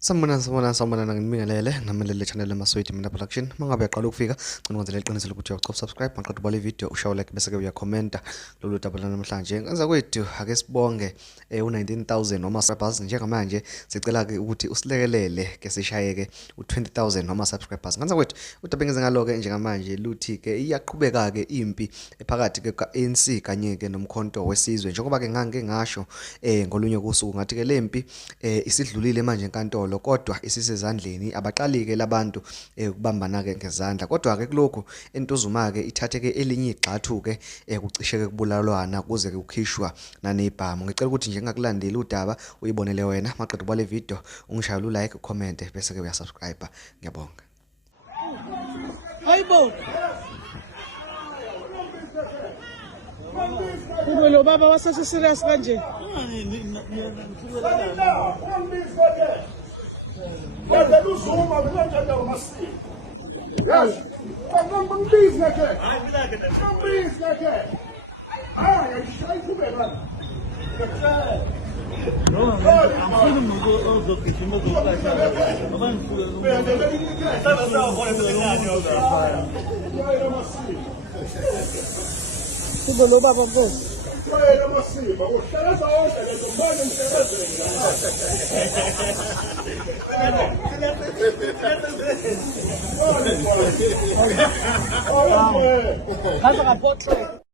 Sambona ngibingelele namelele channel eMasweti Mina Production. Mangabe yaqala ukufika, ngicela ukwenza iqiniso lokuthi uyaqhubeka subscribe, maqedwe bale video, ushaye like bese ke uyakhomenta lolu daba namhlanje. Ngenza kwethu ake sibonge u19000 noma subscribers njengamanje sicela ke ukuthi usilekelele ke sishayeke u20000 noma subscribers. Ngenza kwethu udaba ngeze ngalo ke njengamanje luthi ke iyaqhubeka ke impi ephakathi ke kaANC kanye ke nomkhonto wesizwe. Njengoba ke ngake ngasho ngolunye kusuku ngathi ke lempi isidlulile manje enkantolo kodwa isisezandleni abaqali ke labantu ukubambana ke ngezandla kodwa ke kuloko entuzuma ke ithathe ke elinye igxathu ke kucishe ke kubulalwana kuze ke ukhishwa nanebhamu. Ngicela ukuthi nje ngakulandela udaba uyibonele wena maqedwe bale video ungishayela u-like ucomment bese ke uyasubscribe. Ngiyabonga. Hayibo. Lo baba wasase serious kanje. Yes. Lo baba mfo. Hasa ka portrait.